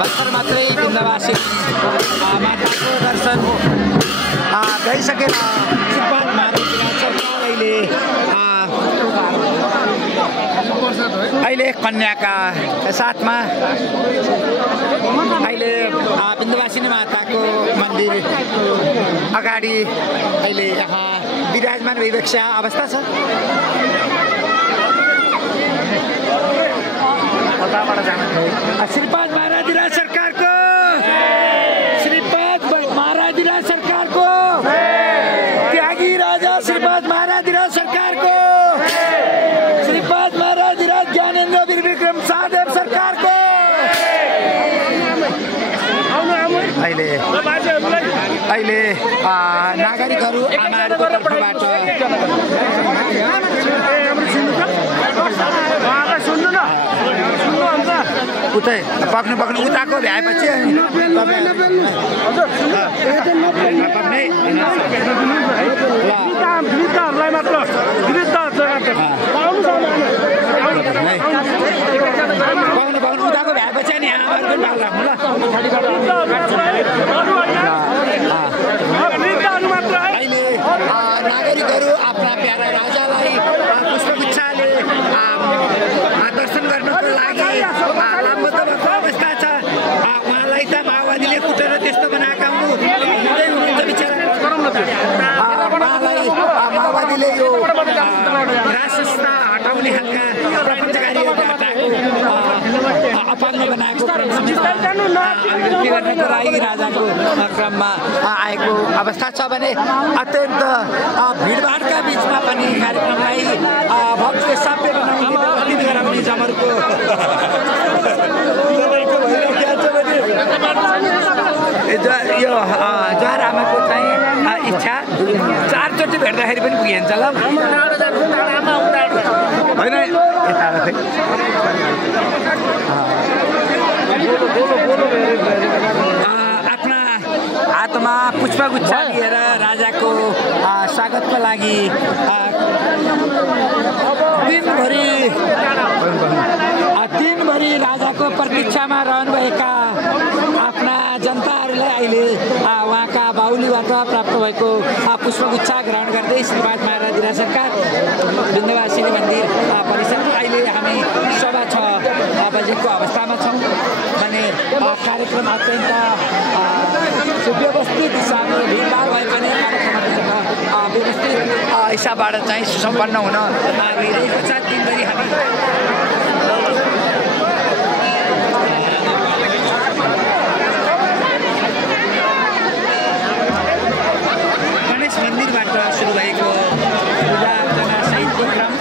भर्खर मात्रै बिन्दवासी माताको दर्शन गइसकेर श्रीपाद अहिले कन्याका साथमा अहिले बिन्दवासिनी माताको मन्दिर अगाडि अहिले यहाँ विराजमान भइरहेको अवस्था छ। श्रीपाद महाराज सरकारको श्रीपाद महाराज सरकारको त्यागी राजा श्रीपाद महाराज सरकारको श्रीपाद महाराज ज्ञानेन्द्र वीर विक्रम साहदेव सरकारको अहिले नागरिकहरू आमाहरूको तर्फबाट उतै पक्नु उताको भ्याएपछि उताको भ्याएपछि नि अहिले नागरिकहरू आफ्ना प्यारा राजालाई पुष्पगुच्छाले दर्शन गर्नको लागि लामो अवस्था छ। उहाँलाई त माओवादीले कुटेर त्यस्तो बनाएका हुनुहुन्छ बिचरा। उहाँलाई माओवादीले यो राष्ट्रता हटाउने खालका प्रपञ्चकारीहरू हटाएको अपाङ्ग बनाएको अभिव्यक्ति गर्नको लागि राजाको क्रममा आएको अवस्था छ भने अत्यन्त भिडभाडका बिचमा पनि कार्यक्रमलाई भव्य सभ्य बनाउने गराउने जमरको यो जवार आमाको चाहिँ इच्छा चारचोटि भेट्दाखेरि पनि पुगिन्छ ल होइन आफ्ना हातमा पुष्पगुच्छा लिएर राजाको स्वागतको लागि दिनभरि राजाको प्रतीक्षामा रहनुभएका आफ्ना जनताहरूलाई अहिले उहाँका बाहुलीबाट प्राप्त भएको पुष्पगुच्छा ग्रहण गर्दै श्रीपाद महाराज सरकार बिन्दवासिनी मन्दिर परिसर अहिले हामी 6:15 बजेको अवस्थामा छौँ भने कार्यक्रम अत्यन्त सुव्यवस्थित हिसाबले भिडभाड भए पनि कार्यक्रम व्यवस्थित हिसाबबाट चाहिँ सुसम्पन्न हुन गइरहेको छ। दिनभरि हामी मन्दिरबाट सुरु भएको पूजा अर्चना सहितको क्रम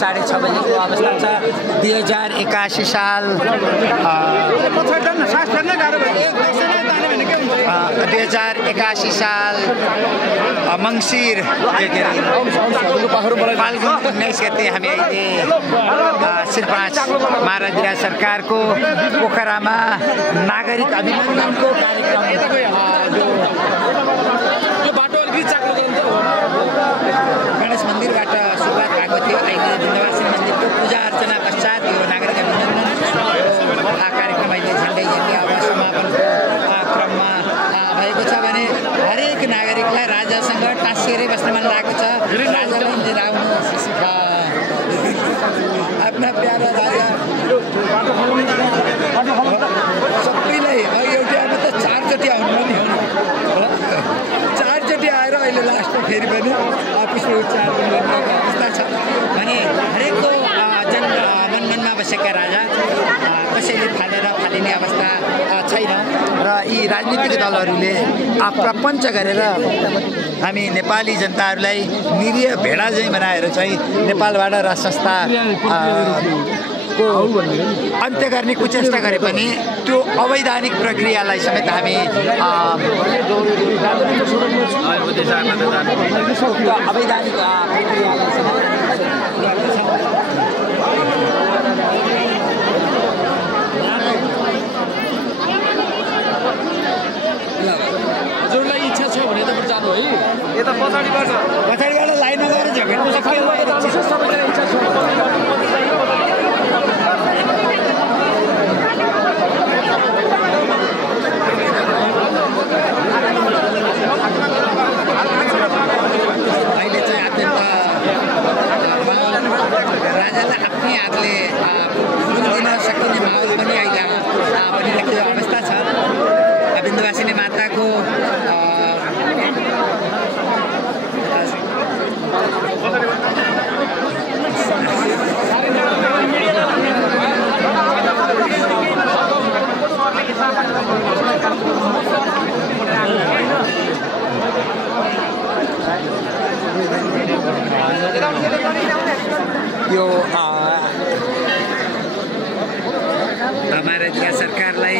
6:30 बजेको अवस्था छ। 2081 साल 2081 साल मङ्सिर फाल्गुन 19 गते हामी अहिले श्री 5 महाराज सरकारको पोखरामा नागरिक अभिनन्दनको कार्यक्रम गणेश मन्दिरबाट सुरुवात भएको थियो। अहिले विन्ध्यवासिनी मन्दिरको पूजा अर्चना पश्चात यो नागरिक अभिनन्दन कार्यक्रम अहिले झन्डै झन्डै अब समापनको क्रममा भएको छ भने हरेक नागरिकलाई राजासँग टाँसिएरै बस्न मन लागेको छ। राजालाई लिएर आउनुहोस् आफ्ना प्यारा राजा सबैलाई एउटै अब त 4 चोटि आउनु नि 4 चोटि आएर अहिले लास्टमा फेरि पनि पुष्प उच्चार गर्ने अवस्था छ भने हरेकको मनमा बसेका राजा कसैले फालिने अवस्था छैन र यी राजनीतिक दलहरूले प्रपञ्च गरेर हामी नेपाली जनताहरूलाई निरीह भेडा झैँ बनाएर चाहिँ नेपालबाट राज संस्था को अन्त्य गर्ने कुचेष्टा गरे पनि त्यो अवैधानिक प्रक्रियालाई समेत हामी अवैधानिक हजुरलाई इच्छा छ भने त जानु है यता पछाडिबाट लाइनमा गएर झगड्नु सबैलाई इच्छा छ। अहिले चाहिँ अत्यन्त राजालाई आफ्नै हातले दिन सकिने माहौल पनि अहिले बनिरहेको अवस्था छ। विन्ध्यवासिनी माताको यो महाराज सरकारलाई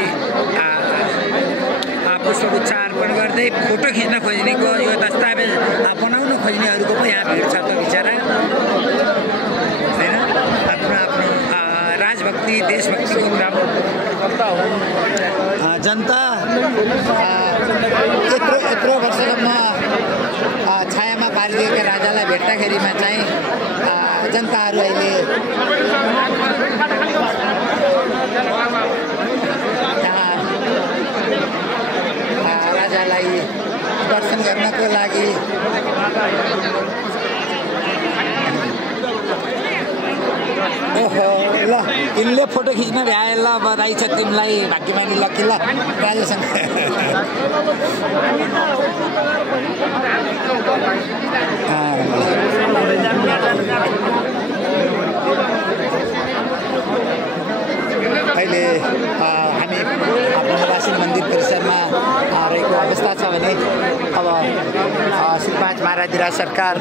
पुष्प उच्चार्पण गर्दै फोटो खिच्न खोज्नेको यो दस्तावेज बनाउन खोज्नेहरूको पो यहाँ भिड छ त बिचरा होइन। आफ्नो आफ्नो राजभक्ति देशभक्तिको क्रम जनता यत्रो वर्षसम्म छायामा पारिदिएका राजालाई भेट्दाखेरिमा चाहिँ जनताहरू अहिले राजालाई दर्शन गर्नको लागि ओहो ल यिनले फोटो खिच्न भ्याए ल बधाई छ तिमीलाई भाग्यमानी लकी ल राजासँग अहिले हामी विन्ध्यवासिनी मन्दिर परिसरमा रहेको अवस्था छ भने अब श्री 5 महाराज सरकार